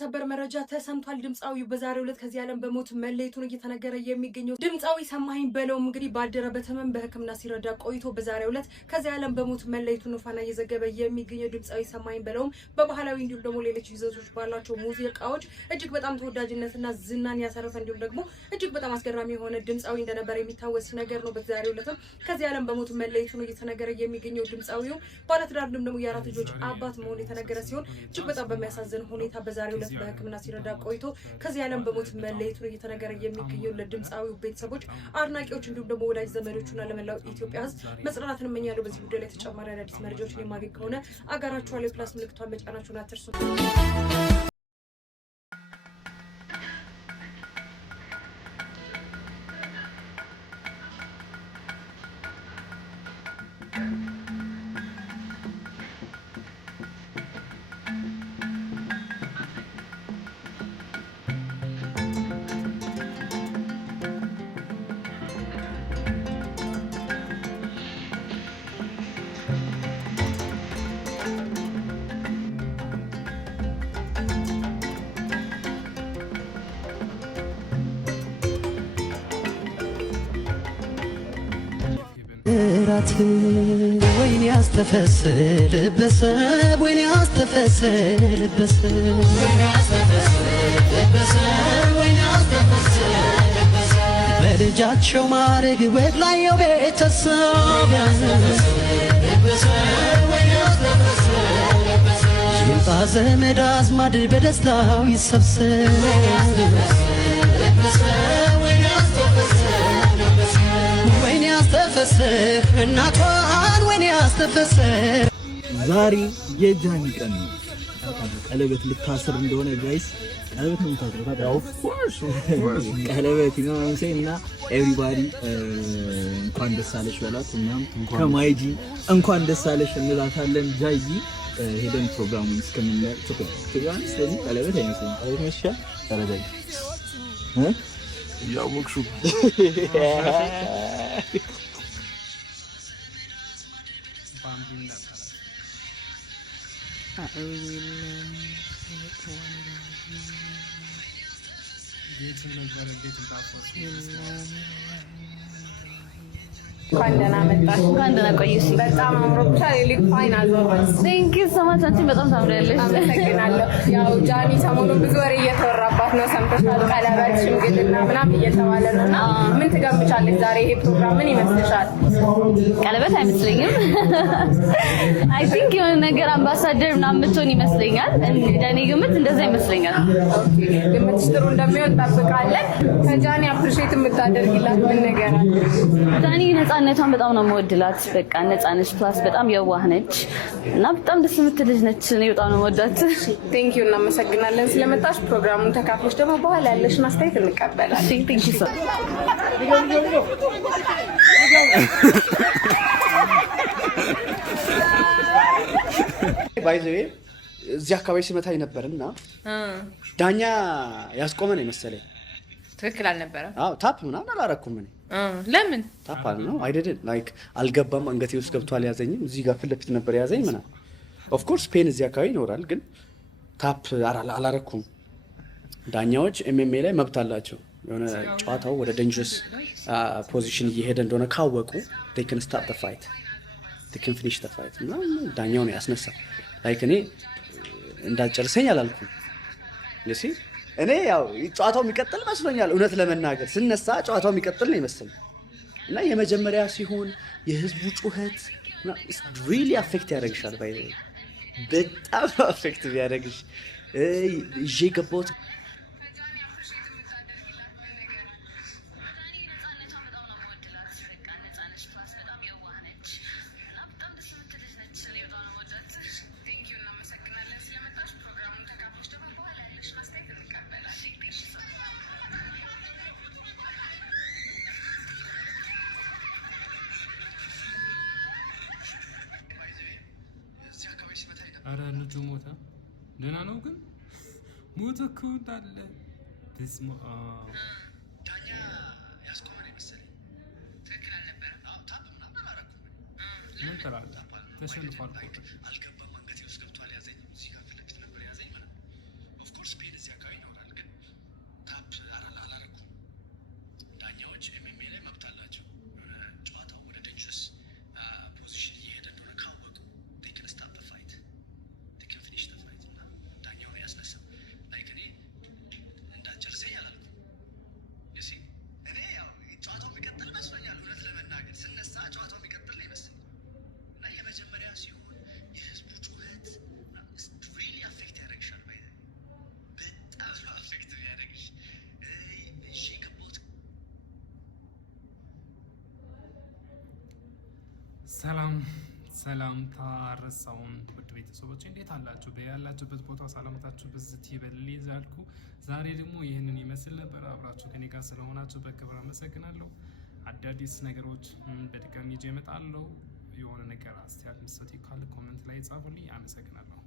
ሰበር መረጃ ተሰምቷል። ድምጻዊው በዛሬው ዕለት ከዚህ ዓለም በሞት መለየቱን እየተነገረ የሚገኘው ድምጻዊ ሰማኸኝ በለውም እንግዲህ ባደረበት ህመም በሕክምና ሲረዳ ቆይቶ በዛሬው ዕለት ከዚህ ዓለም በሞት መለየቱን ፋና እየዘገበ የሚገኘው ድምጻዊ ሰማኸኝ በለውም በባህላዊ እንዲሁም ደግሞ ሌሎች ይዘቶች ባላቸው ሙዚቃዎች እጅግ በጣም ተወዳጅነትና ዝናን ያሰረፈ እንዲሁም ደግሞ እጅግ በጣም አስገራሚ የሆነ ድምጻዊ እንደነበረ የሚታወስ ነገር ነው። በዛሬው ዕለትም ከዚህ ዓለም በሞት መለየቱን እየተነገረ የሚገኘው ድምጻዊው ባለትዳር እንዲሁም ደግሞ የአራት ልጆች አባት መሆኑ የተነገረ ሲሆን እጅግ በጣም በሚያሳዝን ሁኔታ በዛሬው በሕክምና ሲረዳ ቆይቶ ከዚህ ዓለም በሞት መለየቱን እየተነገረ የሚገኘው ለድምጻዊው ቤተሰቦች፣ አድናቂዎች እንዲሁም ደግሞ ወዳጅ ዘመዶቹና ለመላው ኢትዮጵያ ሕዝብ መጽናናትን እመኛለሁ። በዚህ ጉዳይ ላይ ተጨማሪ አዳዲስ መረጃዎችን የማገኝ ከሆነ አጋራችኋለሁ። ፕላስ ምልክቷን መጫናችሁን አትርሱ። ራት ወይኔ ያስተፈስል በሰብ ወይኔ ያስተፈስል በሰብ በልጃቸው ማረግ ወድላየው ቤተሰብ ይምጣ ዘመድ አዝማድ በደስታው ይሰብሰብ እናቷን ወይኔ አስተፈሰህ ዛሬ የጃኒ ቀን ነው። ቀለበት ልታስር እንደሆነ ጋይስ ቀለበት ነው የምታስረው። ኦፍ ኮርስ ቀለበት ነው እና ኤቭሪባዲ እንኳን ደስ አለሽ በላት። እኛም ከማይጂ እንኳን ደስ አለሽ እንላታለን። ጃይ ሄደን ፕሮግራሙን እስከምንመጣ ትግባን ስለዚህ ቀለበት አይመስልም። ቀለበት መሻ ቀለበት ያወቅሹ እንኳን ደህና መጣሽ። እንኳን ደህና ቆይሽ። በጣም አምሮብሻል። ሊክ ፋይን አዞርበል። ቴንክ ዩ ሶ ማች። አንቺ በጣም ታምሪያለሽ። አመሰግናለሁ። ያው ጃኒ ሰሞኑን ብዙ ወሬ እየተወራባት ነው፣ ሰምተሻል? ቀለበት፣ ሽምግልና ምናምን እየተባለ ነው እና ምን ትገምቻለሽ? ዛሬ ይሄ ፕሮግራም ምን ይመስልሻል? ቀለበት አይመስለኝም። አይ ቲንክ የሆነ ነገር አምባሳደር ምናምን የምትሆን ይመስለኛል። እንደኔ ግምት እንደዛ ይመስለኛል። ኦኬ፣ ግምትሽ ጥሩ እንደሚሆን እንጠብቃለን። ከጃኒ አፕሪሼት የምታደርጊላት ምን ነገር አለ? ጃኒ ነፃነቷን በጣም ነው የምወድላት። በቃ ነፃነች፣ ፕላስ በጣም የዋህ ነች እና በጣም ደስ የምትል ልጅ ነች። እኔ በጣም ነው የምወዳት። ቴንክ ዩ፣ እናመሰግናለን ስለመጣሽ። ፕሮግራሙን ተካፍለሽ ደግሞ በኋላ ያለሽን አስተያየት እንቀበላለን። ቴንክ ዩ ሶ ባይ ዘ ዌይ እዚህ አካባቢ ሲመታኝ ነበርና ዳኛ ያስቆመን መሰለኝ። ትክክል አልነበረም። አዎ ታፕ ምናምን አላረኩም እኔ። ለምን ታፕ ነው አይደል? ላይክ አልገባም። አንገቴ ውስጥ ገብቶ አልያዘኝም። እዚህ ጋር ፊት ለፊት ነበር ያዘኝ ምናምን። ኦፍ ኮርስ ፔን እዚህ አካባቢ ይኖራል፣ ግን ታፕ አላረኩም። ዳኛዎች ኤምኤምኤ ላይ መብት አላቸው። የሆነ ጨዋታው ወደ ዴንጀረስ ፖዚሽን እየሄደ እንደሆነ ካወቁ they can stop the fight, they can finish the fight። እና ዳኛው ነው ያስነሳው። ላይክ እኔ እንዳጨርሰኝ አላልኩም። ለሲ እኔ ያው ጨዋታው የሚቀጥል መስሎኛል። እውነት ለመናገር ስነሳ ጨዋታው የሚቀጥል ነው ይመስል እና የመጀመሪያ ሲሆን የህዝቡ ጩኸት really affect ያደርግሻል። በጣም affect ያደርግሽ ይዤ ገባሁት። አረ ልጁ ሞተ። ደህና ነው ግን ሞተ እኮ እንዳለ በስመ አብ ዳኛ ያስቆመን መሰለኝ። ትክክል አልነበረም። አዎ ታፕ ምናምን አላረኩም። ምን ትላለህ? ተሸንፏል እኮ አልገባም። አንገቴ ውስጥ ገብቶ አልያዘኝም። እዚህ ጋር ፊት ለፊት ነበር ያዘኝ ማለት ነው። ኦፍ ኮርስ ፔን ሰላምታ ረሳውን ውድ ቤተሰቦች እንዴት አላችሁ? በያላችሁበት ቦታ ሰላምታችሁ ብዝት ይበል ይዛልኩ። ዛሬ ደግሞ ይህንን ይመስል ነበር። አብራችሁ ከኔ ጋር ስለሆናችሁ በክብር አመሰግናለሁ። አዳዲስ ነገሮች በድጋሚ ይዤ እመጣለሁ። የሆነ ነገር አስተያየት መስጠት ካለ ኮሜንት ላይ ጻፉልኝ። አመሰግናለሁ።